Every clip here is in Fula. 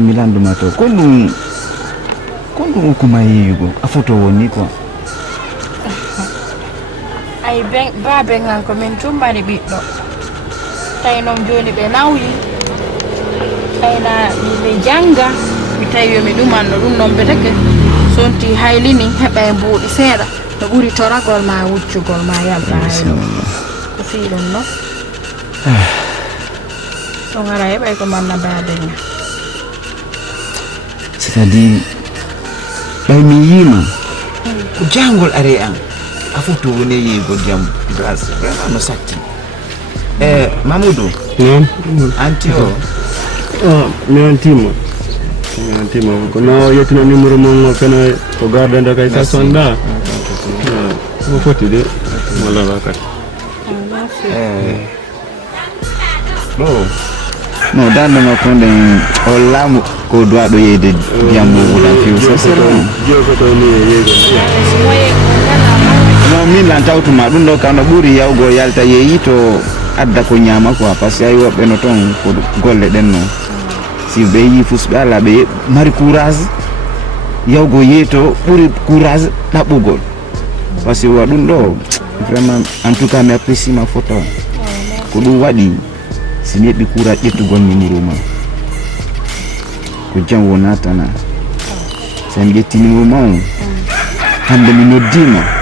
milandu mato kondu kuma yigo afoto woni ko ay babe ngan ko min tumbani ɓiɗɗo tawi noon joni ɓe nawyi tawna ɓe janga mi tawi yomi ɗumanno ɗum noon ɓe teke sonti haylini heɓa e mbuuɗi seeɗa no ɓuri toragol ma wuccugol ma yalta hayno ko fii ɗum noon on ara heɓay ko manna babe ngan c'est-à-dire ɓay mi yima ko jangol are an a foto woni yigol jam grâce vraiment no satti Mamoudou anti o mi antimo ko no yettino numéro mon fena ko gardande kay sa sonda mo foti de wala wakati no dande makko nden o laamu ko doit ɗo yeyde jambo wuɗa fiw jogoto ni yeygo no min lan tawtuma ɗum ɗo kano ɓuuri yawgo yalta yeeyi to adda ko ñama quoi par ce que ay woɓɓe no toon ko golle ɗen no si ɓe yi fusɓe ala ɓe mari courage yawgo yeeto ɓuuri courage ɗaɓɓugol par ce que wa ɗum ɗo vraiment en tout cas mi apprécie ma photo ko ɗum waɗi si mi heɓi courage ƴettugol numéro ma ko jam wonatana so mi ƴetti numéro ma on hande mi noddima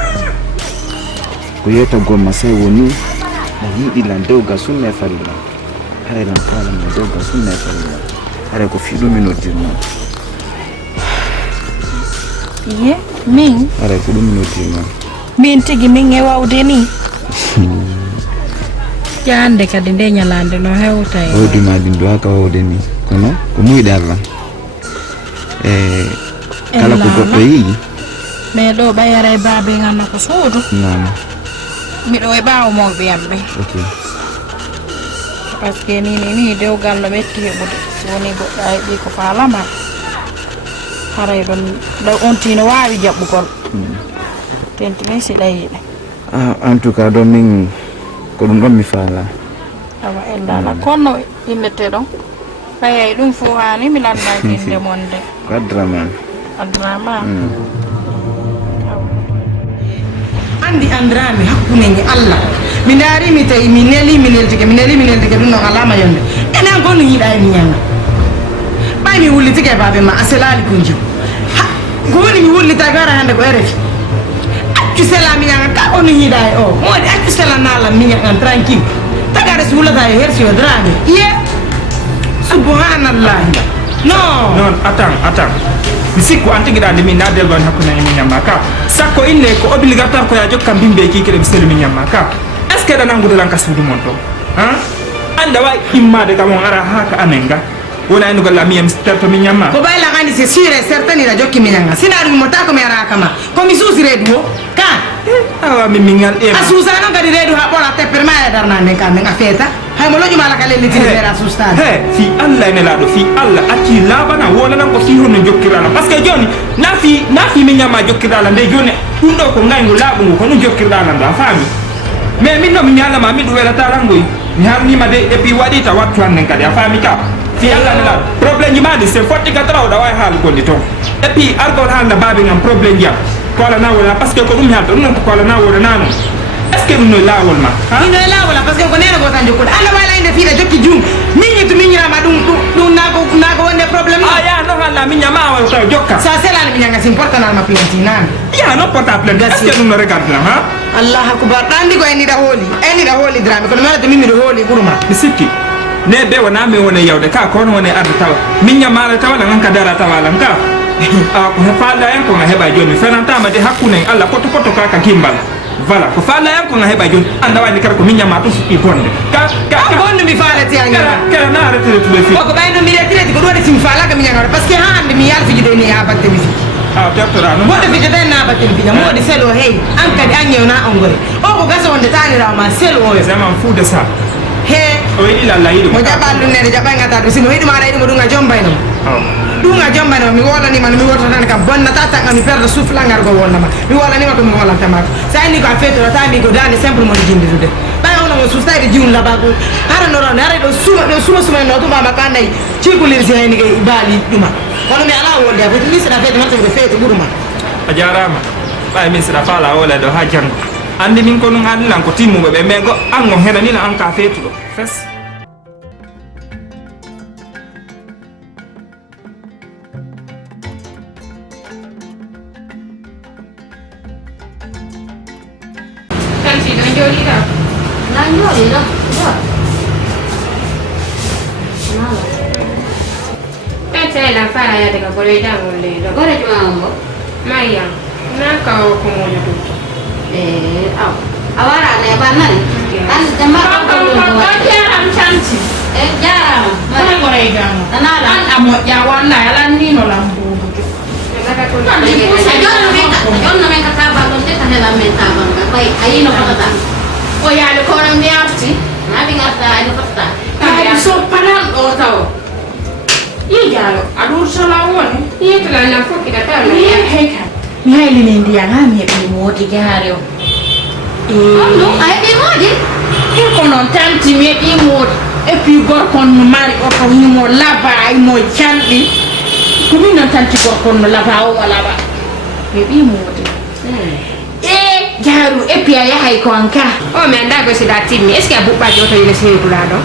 ko yettogol ma sey woni mo yiɗi lan dewga sunna e farilla hay lan falam no dewga sunna e farilla hare ko fiɗum mi noddirma ye min hare ko ɗum mi noddirma min tigi min e wawde ni jande kadi nde ñalande no hewta e wawdima ɗin do haka wawde ni kono ko muyɗe Allah kala ko goɗɗo yii mais ɗo ɓayara e baabe ganna ko suudu nam miɗo e ɓaawo mawɓe yamɓe ok par ce que ni dewgal no metti heɓude so woni goɗɗo a heɓi ko falama haray ɗon on tino wawi jaɓɓugol tenti min si ɗayiɗe en tout cas ɗo min ko ɗum ɗon mi faala awa ellala konno innete ɗon ɓayay ɗum fo hani mi landa inde mon de ko Abdraman andi andrami hakkunde ni Allah mi daari mi tawi mi neli mi neltike ɗum noon alama yonde enen gonno yiiɗa e miñanga ɓay mi wullitike e babe ma a selali ko jiw ko woni mi wullitake wara hande ko RFI accu sela miñanga ka ono yiiɗa e o modi accu sela nalam miñangan tranquille tagare so wullata e hersi o drame iye subhanallahi non attends mi sikku an tigi ɗande min na delban hakkude e miñamma ka sakko inne ko obligatoire ko ya jokka bimɓe kikiɗe ɓe selu miñamma ka est ce que ɗa nangudelan ka suudu mon ɗo anda wawi immade kam on ara ha ka amen ga wona eno golla miyam terto miñamma ko ɓayla andi c'est sûr et certain ira jokki miñanga sina ɗum mo ta ko mi araka ma komi suusi reedu o ka awa min mingal a suusa noon kadi reedu ha ɓola teppere ma e darnande ka men a feeta hay mo loƴuma ala ka lellitini feera sustade fi Allah ene laaɗo fi Allah acci laaɓana wonanan ko fi hono jokkirɗala par ce que joni na fi miñamma jokkirɗala nde joni ɗum ɗo ko ngaygu laaɓugu ko ɗum jokkirɗala nda faami mais min noon mi haalama min ɗum welata rangoy mi harnima de et puis waɗita wattu hannen kadi a faami ka fi Allah ene laaɗo probléme ji madi c'est fotti ka trawɗa wawi haala gonɗi toon et puis argol haalna baabi gam probléme jiyam ko alana wona par ce que ko ɗum mi haalta ɗum noon ko alana wonana noon est ce que ɗum no lawol ma ino e lawol par ce que ko nene ko tan jokkude anda wayla inde fiiɗa jokki jum miñi to miñirama ɗum nago wonde probléme ya no haalna miñama wawa taw jokka sa selani miñanga sin portanalma plainte nami ya no porta plainte est ce que ɗum no regarde lam Allah akubar ɗandi ko enniɗa hooli drame kono mena to min miɗo hooli ɓuurma mi sikki ne be wona mi woni yawde ka kono woni arde tawa min ñamala tawa lan ka dara tawa lan ka ko faala en ko nga heɓa joni fenantama de hakkude Allah poto kaka gimbal voilà ko faala en ko nga heɓa joni anda wani kala ko min ñamma ɗum fuɗɗi bonde gonno mi faalati kala na retraite ɓe fi ko ɓayno mi retraite ko ɗum waɗi simi faalaka mi ñagawde par ce que ha hande mi yaal fijude ni ha batte mi fiji tertora noon goɗɗo fijata en na batte mi fija moɗi selo hey an kadi an ñewna on gore o ko gasa wonde tanirawo ma selo oyo zaman fuude sa he o yiɗi lalla yiɗum mo jaɓɓa ɗumnede jaɓɓay ɗum simo yiɗuma aɗa yiɗimo ɗum a jombaynoma ɗum a jombaynoma mi wolanima no mi wotatani kam bonnata tagga mi perde souffle angargo wonnama mi wolanima ko mi wolantama ko sa inni ko a fettorata mi ko dande simple mono jinditude ɓay ono mo sustari jiun la babu hara no ron hara do suma no to mama kanai ci ko lir sen ni bali duma kono mi ala wonde ko mi sira fete man ko fete buruma a jarama ɓay min siɗa faala wole ɗo ha janggo andi min ko ɗum andilan ko timmuɓe ɓe mais go an o henanina an ka feetuɗo fes Kansi ɗo jooɗiɗa Nan jooɗiɗo Tela fara ya daga gore da mulle do gore jumango Mariam na ka ko mo do aw awara ne banani an jamba ko jaram chanti jaram ma gore da tanala an amo ya wanda ala ni no lambu jonna men ka taba don de tan la men taba kai ayino patata o ya le ko nam diarti na bi ngata ayino patata ka so panan o taw Ijalo, adur sala woni. Iya tala na foki da tala. Iya heka. Mi hayli ne ndiya ngami e modi gario. no ay bi modi E kono tanti mi e modi. E pi gor kon no mari o ko mo laba ay mo chandi. Kumi non tanti gor kon no laba o laba. Mi bi modi. Garu e pi ay hay ko anka. O me anda ko si da timmi. Est ce que abu ba joto yele se kula do?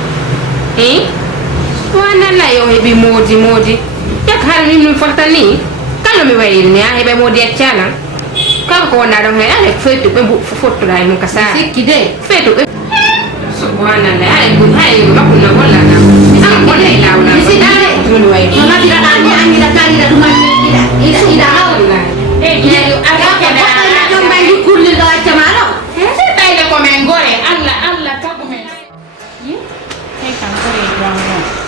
Wana la yo hebi modi ya kari ni mfatani kalo mi wayi ni a hebe modi achala kala ko na do he ale fetu be foto la mu kasa sikide fetu subhanallah ale bu hay ma kunna wala na wala ila wala isi dale tunu wayi mama tira ani da tari da duma ida wala yo aga kada na jomba yi kulli do achamalo se tayle ko men gore alla ka ko men he kan gore do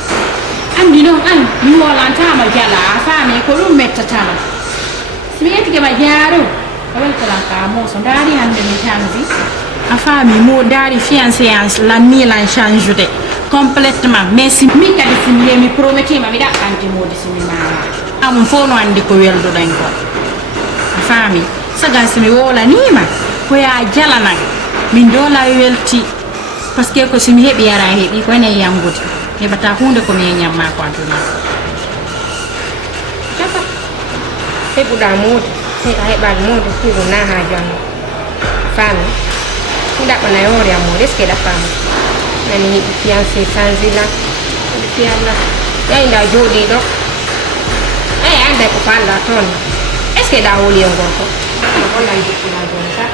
andi no an mi wala tama jala afami ko dum mettata smiyeti ke majaro awel kala ka mo so dari hande mi changi afami mo dari fiancé la ni la change de complètement mais si mi kadi si mi prometti ma mi da kanti modi si mi ma am fono andi ko weldo dan ko afami saga si mi wola ni ma ko ya jala nak min dola welti parce que ko si mi hebi yara hebi ko ne yangudi hebata hunde ko mi nyamma ko antuna japa hebu da modi ai ban modi ku na ha jan fami nda bana yori amore ske da fami nani fiancé sanzila fianna ya inda jodi do ai ande ko palla ton eske da woli ngoko ko la ndi ko la jonta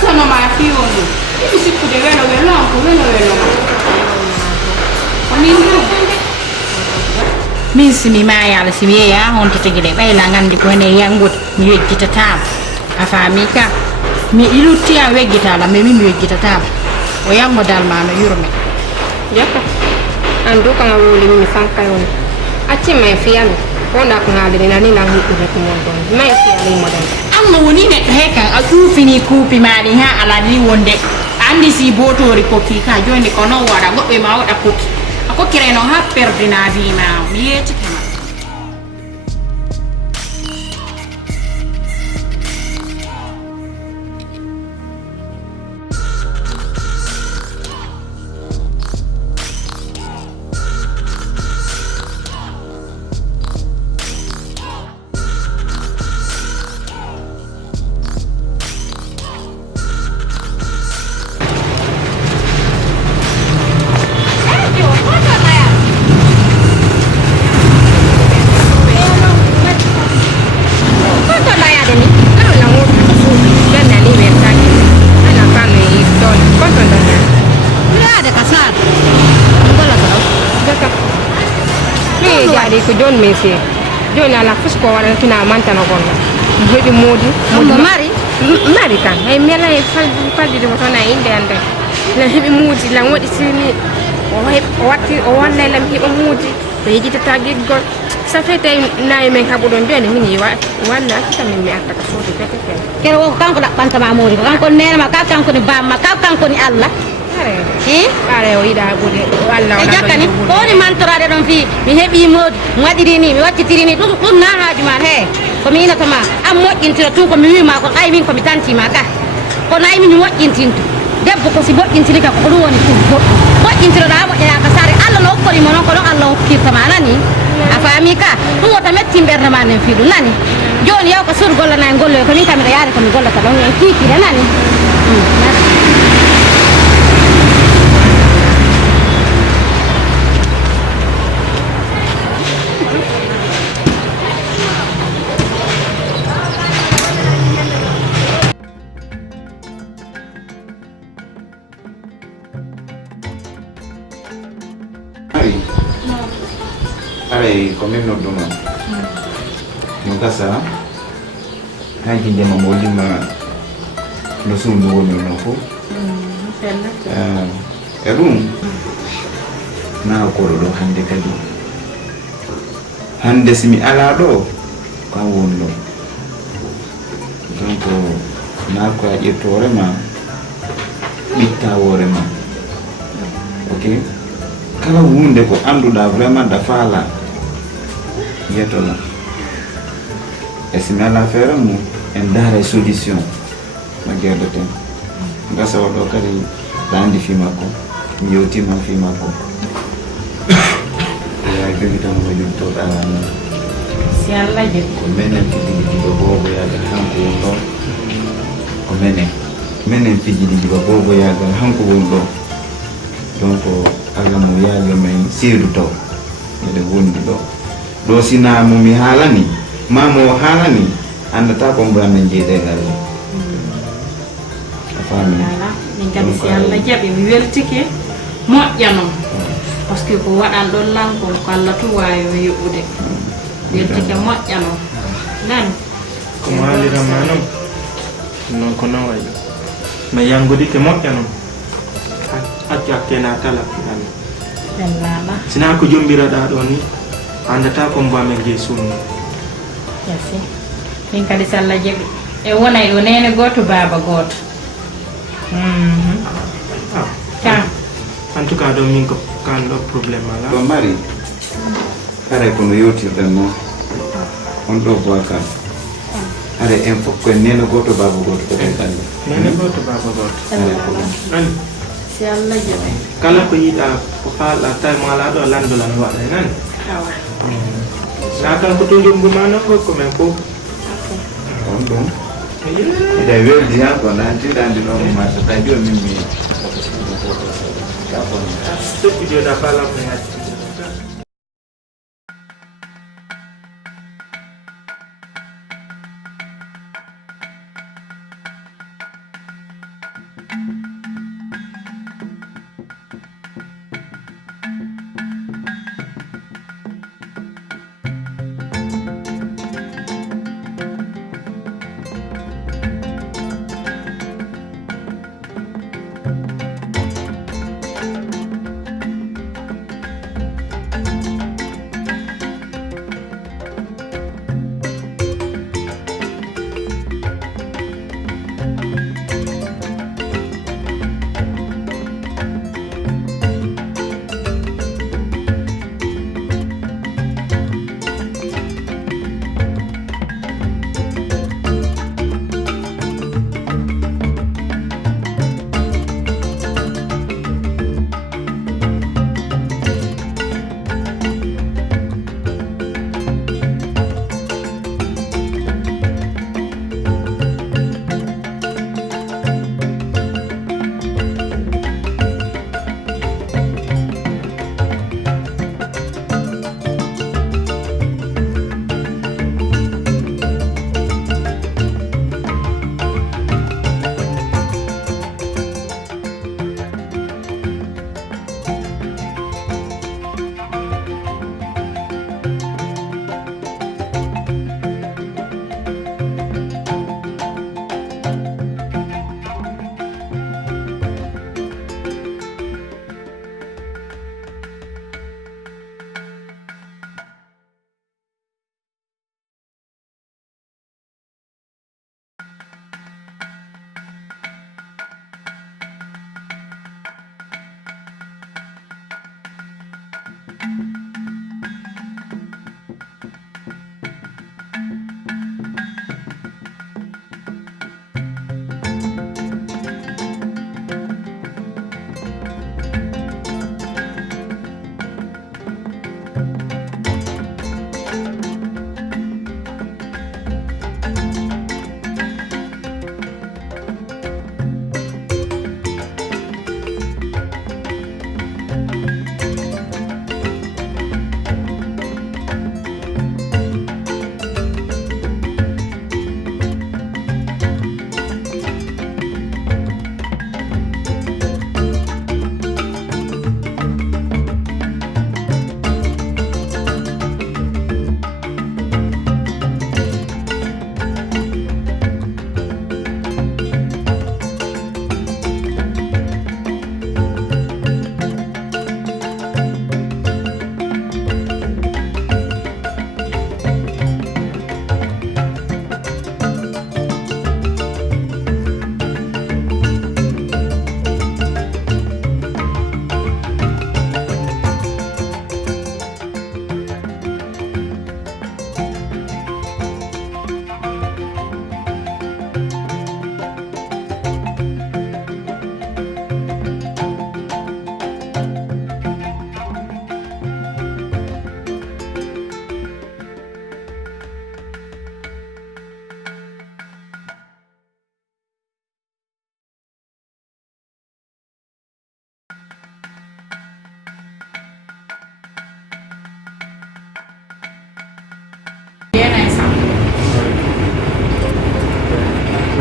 sono ma fioni mi si pude velo min simi mayala simi yeya honto tegele ɓayla gandi ko ene yangude mi weggitatama a faami ka mi iluttiya weggitala mais min mi weggitatama o yangodal ma no yurme jaka andu kanga wuli mi fanka yon accima e fiyami wonda ko haaliri nani na huɗɗude ko mon ɗon may fiyali moɗon amma woni neɗɗo he kan a ƴuufini kuupi maɗi ha ala ni wonde andi si botori kokki ka joni ko non waɗa goɓɓe ma waɗa kokki a kokkireno ha perdina bima mi yettitema ko jon mesi jon ala fusko wala tina manta na gonna hebi modi mari kan hay mela e faldi de wotona inde ande la hebi modi la wadi sini o watti o walla lam heba modi be yita tagit gol sa fete nay men habudon joni min yi walla kita min mi atta ko sodi fete kero ko kanko da banta ma modi kanko nena ma ka kanko ni bamma ka kanko ni Allah are o ida bude walla e jakani ko ni mantorade don fi mi hebi modi mi wadiri ni mi wattitiri ni dum na haaju ma he ko mi inata ma am moƴƴintira tu ko mi wi ma ko ay min ko mi tanti ma ka ko nay min moƴƴintintu debbo ko si boƴƴintiri ka ko ɗum woni ɗum goɗɗum boƴƴintiroɗa moƴƴaya ka saare Allah no hokkorima noon ko ɗon Allah hokkirtama nani a faami ka ɗum wota metti ɓerde ma nden fi ɗum nani joni yaw ko suudu gollana e golloyo ko min kam miɗa yaari komi gollata ɗon en kiikire nani Are come non dono. Non kasa. Hanki jema molima no sundu woni no fo. Erum na ko do hande kadi. Hande simi ala do kan wonno. Donc na ko ƴettore ma bitta wore ma. OK? Kala wunde ko anduda vraiment da fala yetola e si mala fere mu en dare solution ma gerdo ten ngasa wado kadi dandi fi mako mi yoti ma fi mako ya bebi tan mo yum to da si Allah je ko menen fiji di bobo ya ga hanko wondo ko menen fiji di bobo ya ga hanko wondo donc Allah mo yaga men seedu taw ede wondi do sina mo mi halani mamo halani andata ko mbana jeede gal afami min kadi si Allah jabi mi weltike moƴƴano parce que ko waɗan ɗon lankon ko Allah to wayo yeɓude weltike moƴƴano nani ko maalira manam non ko non wayi ma yangudi ke moƴƴano accu akkena kala Bellama sina ko jombiraɗa ɗo ni andata ko mbamen je sunni yasi min kadi si Allah jaɓi e wonay ɗo nene goto baba goto kan en tout cas ɗo min ko kan ɗo probléme ala do mari are ko no yotirden no on do boaka are en fokk ko nene goto baba goto ko e galle nene goto baba goto ani si Allah jaɓi kala ko yiɗa ko haalɗa tawi mo ala ɗo landolan waɗa nani awa na kan ko to jomgu ma non ko men fof on ɗum ida weldi han ko nantiɗandi ɗo mo marta tawi joni min mi depuis joɗa fala ko yatti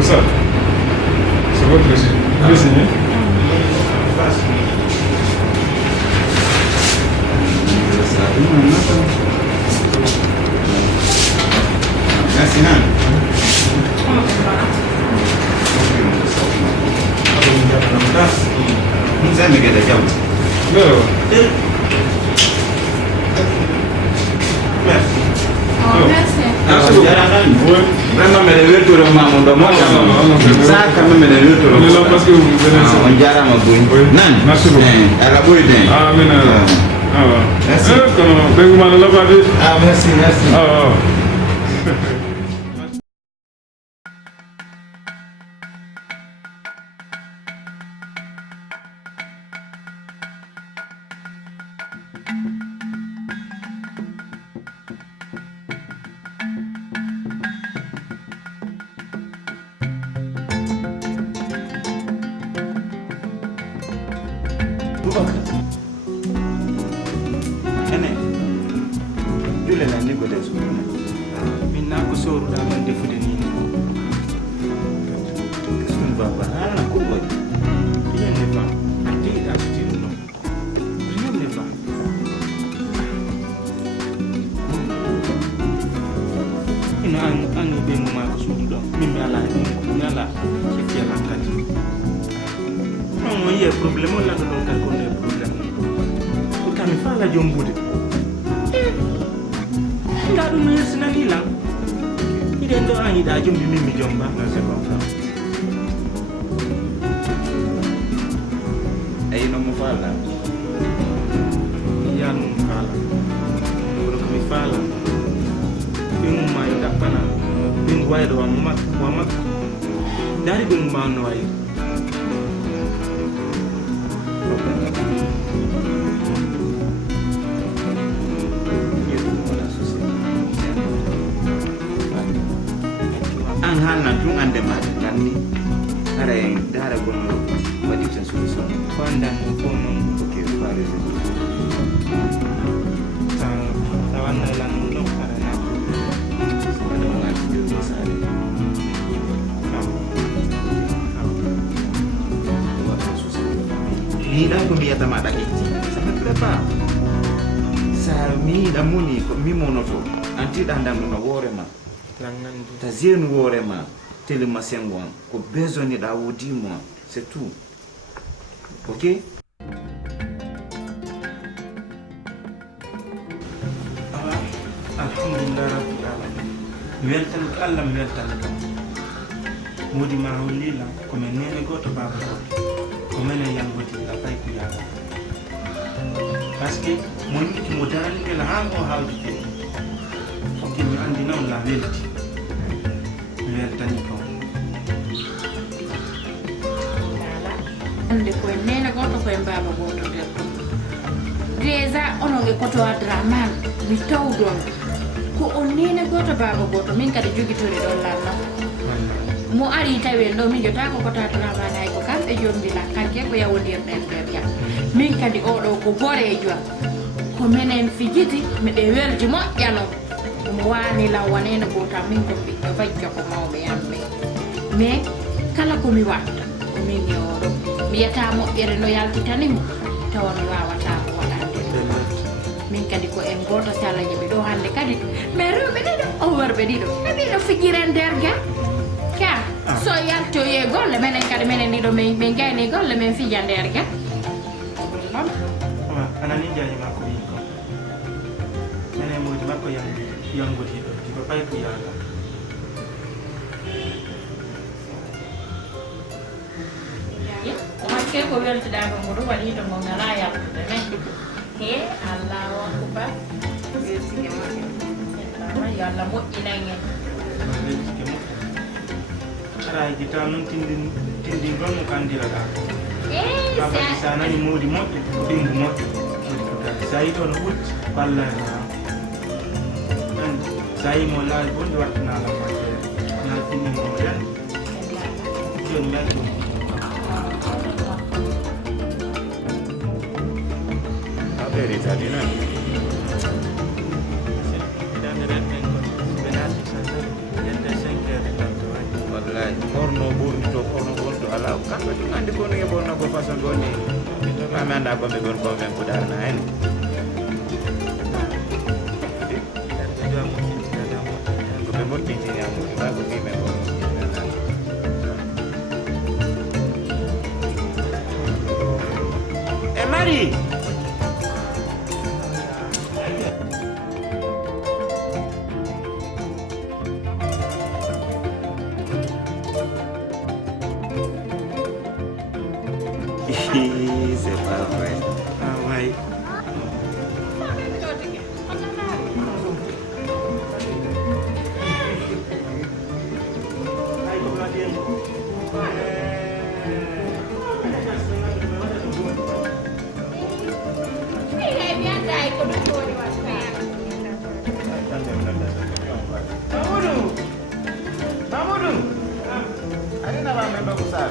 ça. C'est votre récit. Vous pouvez signer. Merci, Nan. Mzee mgeda jamu. Non. Merci. Merci. Vraiment, mais le retour au maman de moi, ça quand même le retour. On est là parce que vous venez ça. On dirait ma bouille. Non. Merci beaucoup. Elle a bouille bien. Ah, mais non. Ah, ouais. Merci. Quand on a là-bas. Ah, merci, merci. Ah, Ene. Dule la ni gote sunu. min na ko soruɗa man defude ni Sunu baba. Ana ko boy. rien ne va ante yiɗa sotiri non rien ne va ino an ɓengu ma ko suudu ɗon min mi ala mi ala kettiyala kadi on o yiye probléme o langa ɗon kadi konno e probléme ko kami faala jombude nda ɗum no hersinani lan iɗen ɗo an yiɗa jombi min mi jomba c'est comme ça Ay no mo fala. mi yanu mum faala kono komi faala ɓengu ma yo ɗaɓɓana ɓengu wayɗo wa makko daari ɓengu ma on no wayri An halna tun ande ma tanni. Are dara gonno wadi tan solution. ko andan ɗum fof noon Ok, pare. sa wanna lan ɗum ɗon aɗa Ni dan ko mi yata ma da itti. Ça ne plaît pas. Sa mi da muni ko mi monoto. Anti dan dan no wore ma. lan nandi Ta zenu wore ma. Telema sengwan ko besoin da wodi mo. C'est tout. Ok? alhamdulillah rabbil alamin mi weltan ko allah mi weltan kam modi ma hollila komin nene goto baba goto ko menen yangodilla pay ko yaga par ce que mo yimɓi mo darani bela han o hawdi feewi ok mi andi noon la welti mi weltani kam Ande koye nene goto koye baba goto nder ɗon déjà onon e koto adraman mi tawɗon ko on nene goto baba goto min kadi jogitori ɗon lalla mo ari tawi ɗo min jota ko koto adraman ay ko kamɓe jombila kanke ko yawodirɗen nder jam min kadi oɗo ko borejo ko minen fijiti miɗe welji moƴƴano omo wani law wonene gotam min ko ɓiɗɗo bajjo ko mawɓe yamɓe mais kala komi watta komin e oɗo mi yiyata moƴƴere no yaltitanimo tawa mi wawata ko waɗande min kadi ko en goto salaje ɓeɗo hande kadi mais rewɓe ɗiɗo o worɓe ɗiɗo eɓiɗo fijire nder ga ka so yaltoye golle minen kadi minen ɗiɗo min gayni golle min fija nder ga non anani jaji makko wi ko minen moji makko yangodiɗo ko pay ko yaga hakke ko weltiɗa ko ngo ɗum waɗi to ngo ngala yaltude men he allahu akbar weltike moƴƴe yo allah moƴƴinan en weltike moƴƴo ara jita noon tindingol mo ko andiraɗa babati sa nani modi moƴƴo ko ɓengu moƴƴo sa yi ɗo no ɓutti ko allah andi sa yimo laawi bonde wattanala mafere na finnimo yan joni mbiyan ɗum Verità di noi. Wallahi, no buru to kono bonto ala kambe to andi kono e bonno ko façon goni to ma anda ko be gon ko men ko dar na en ko be mo titi ya mo ba ko be men ko e mari c'est pas vrai. Ah ouais. Mamudu. Ada nama member besar.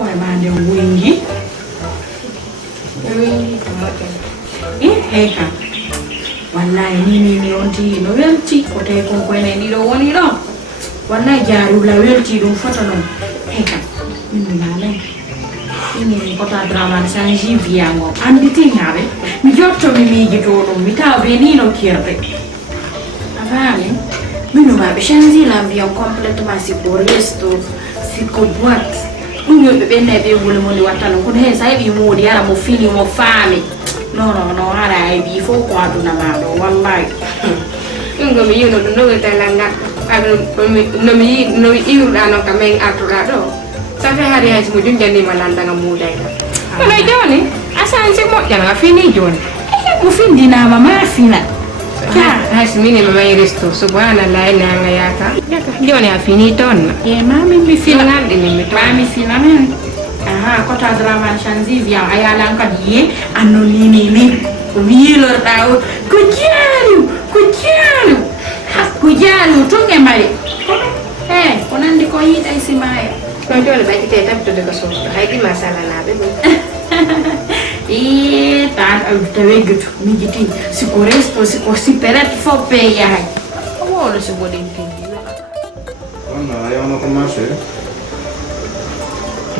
Ôi mà đều quên gì hay cả wallahi ni onti no welti ko te ko ko ne ni do woni do wallahi jaru la welti dum foto non hay cả min na le ini ko ta drama sanji viango andi ti ngabe mi jotto mi jito dum mi taw be ni no kirde avani minu ma be chanzi l'environ complètement si pour resto si ko boîte unyo be ne be wole mo ni watano ko he sai bi mo di ara mo fini mo fami no ara ai bi fo ko aduna ma do wallahi ngo mi yuno do no ta langa agro no mi iru dano kameng atura do sa fe hari ai mo junja ni malanda nga mo dai ko no joni asan se mo jana fini joni mo findi na mama fina Hasmini mama iristo subhanallah ina ngayaka joni afini ton mami mi fina ngandi ni mi mami fina men aha ko ta drama chanzi via ayala kan ye anolini ni wilo dawo ko jalu tunge mari ko nandi ko yita isimayo ko jole ba kite tapto de ko so haydi masala na be tan tawegutu mi jiti siko resto siko siperat fo pe yahay wala si bodin tindi Bueno, ahí vamos con más,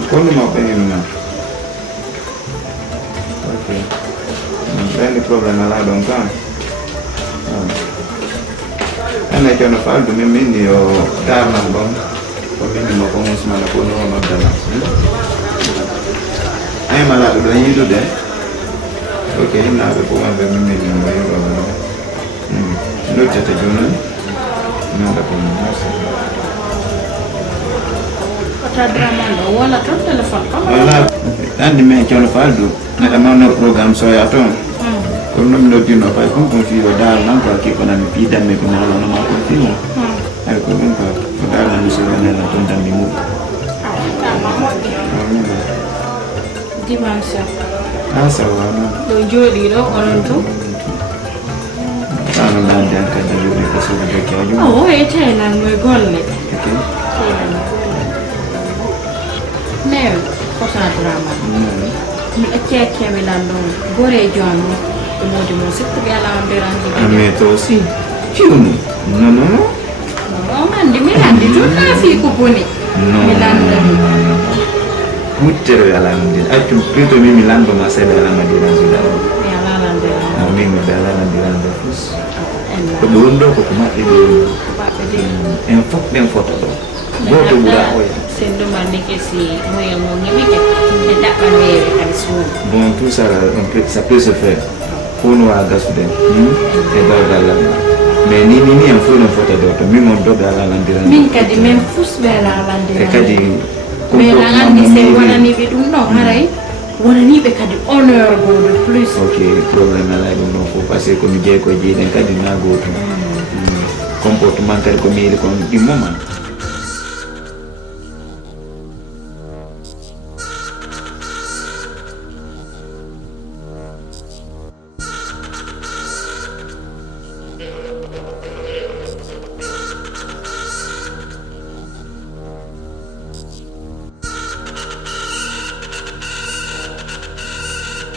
¿Cuándo me open na? Okay. No hay problema lá, don't come. Ana que eu não falo do meu menino, dar na bom. O menino com os manos por não dar. Aí malado do indo de. Okay, na be por ver meu menino vai eu. Não te te juna. Não dá para não. wala ton telephone Wala, tandi me chono faldo. Na kama program so ya ton. Ko no mi do dino pa ko fi o dal nan ko ki ko na mi pida me ko na no ma ko fi mo. Ay ko min ko dal na mi so na na ton dan mi mu. Dimanche. Asa wa no. Do jodi do onon to. Ano na dan ka da yo ko so do ki aju. Oh, e tena ngwe golle. Okay. Ne cosa drama. Mi acchia mi danno gore giorno. Mo sitto che alla amberanti. Ammetto sì. Chiuno. No. No, mandi mi randi tu na fi ku koni mi landa Mutere alhamdulillah. Acum plutôt mimi lando ma sebe alhamdulillah zula. mi ala landira Na mimi be alhamdulillah ndo fus. Ko bondo ko kuma ibe. baɓe de En fok den foto do. Goto bura oya. sendo mande ke si moyo mo ngimike de dabba rewe kadi suudu Bon tout ça ça peut se faire. Kono wa gasuden. E bawdalla. Mais ni en fo no foto do to mimi on do be alhamdulillah. min kadi men fusɓe ala landira E kadi mais la andi se wonaniɓe ɗum ɗon haray wonaniɓe kadi honneur go de plus Ok, problème ala ɗum ɗon fof par ce que komi jeeyi ko jeyɗen kadi na gotum. Comportement kadi komi yiɗi kon ɗimmo man.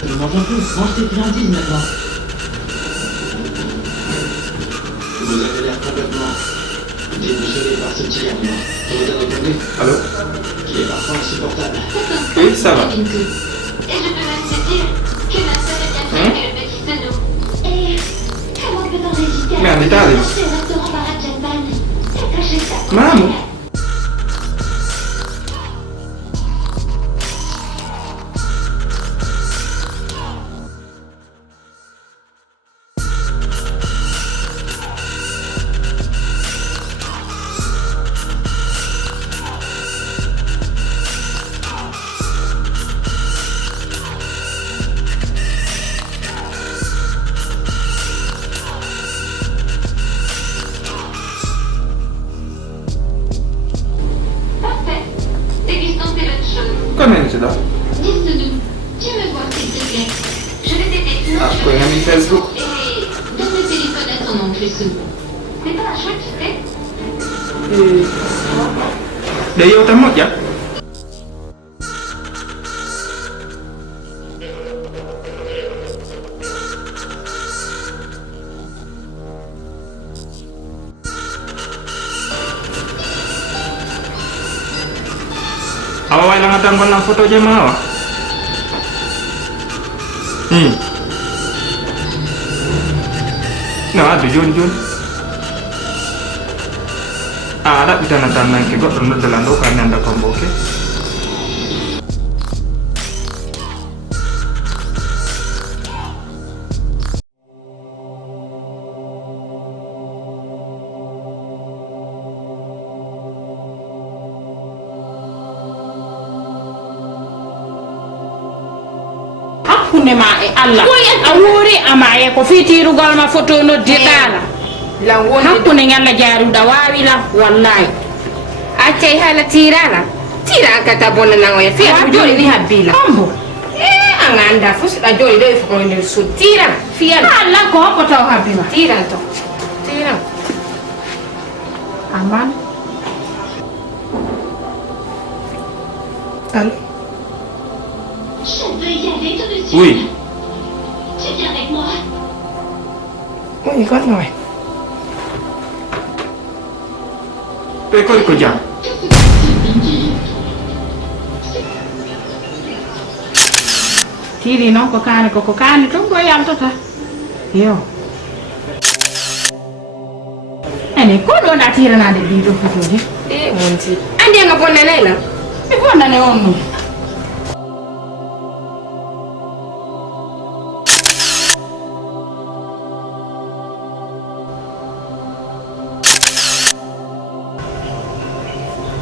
Je m'en veux plus, moi je t'ai bien dit maintenant. Vous avez l'air complètement déboussolé par ce tir. Ça vous a répondu Allô? qu'il est parfois insupportable. Oui, ça va. Et je peux même te dire que ma sœur est bien plus que le petit Sano. Et comment peut-on résister Mais à en ce Italie. restaurant Barat Japan? C'est caché ça. Maman. Parfait. Dégustons ces bonnes choses. Comment tu dois? Dis-nous, tu me vois s'il te plaît. Je vais t'aider, sinon Ah, je quoi, vais il a mis Facebook. Et donne le téléphone à ton oncle Sano. C'est pas un chouette, tu sais. Để yêu tấm một vậy? Awal lang atang ng foto dyan mga awa. No, ada Jun. Ada kita natan ke got rendah dalam dokan yang ada combo, okay? hakkunde ma e allah a wuuri ama e ko fitirugol ma photo noddirɗala hakkunde ngalla jaaruɗa wawila wallahi accay hala tirala tira kata bonna nango ya fiya ko joni ni habbila ambo an anda fusiɗa joni ɗo fo ko nder sud tiran fiyal allah ko hokko taw habbima tiran to tiran aman Allô? Je veux y aller tout de suite. Oui. Tu viens avec moi. Oui, con rồi. Pekor ko jam. tiri noon ko kaani tum ko yaltata yo ene ko ɗo ɗa tiranade ɗiɗo fotoji monti andi nga bonnanayla mi bonnane on ɗum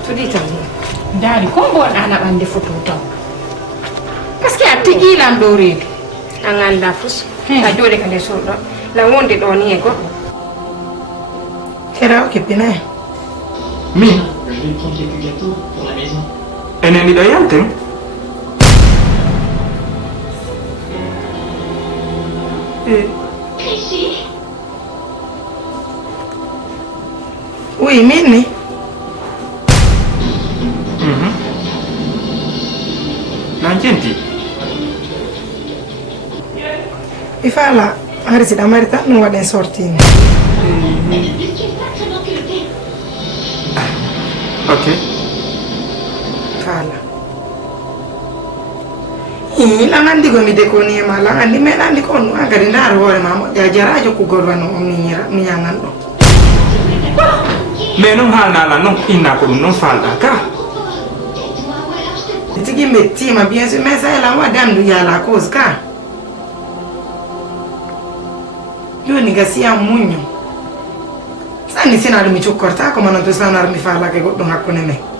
tuɗi tan daari ko gonɗa naɓande photo taw par ce que a tigilam ɗo reedu an anda fus a jooɗi ka nder suuɗo la wonde ɗo ni e goɗɗo Era occupina. Mi. Je vais prendre quelques gâteaux pour la maison. Enen ɗiɗo yalten. Clichy. Oui, Minnie. Nan jenti. Mi fa la arisi da marita non vado in sortini. Tu es sacrément culotté. Ok. Langan di go mi dekoni ma langan di menan di kono aga di ndar hore ma ya jarajo ku gorwano o mi nyangan do. Mais non halna la non inna ko non falda ka. Tigi metti ma bien sûr mais ça la wa dandu ya la cause ka. Yo ni gasia munyo. Sani sina mi chukkorta ko manon to sana mi fala ke goddo hakkone me.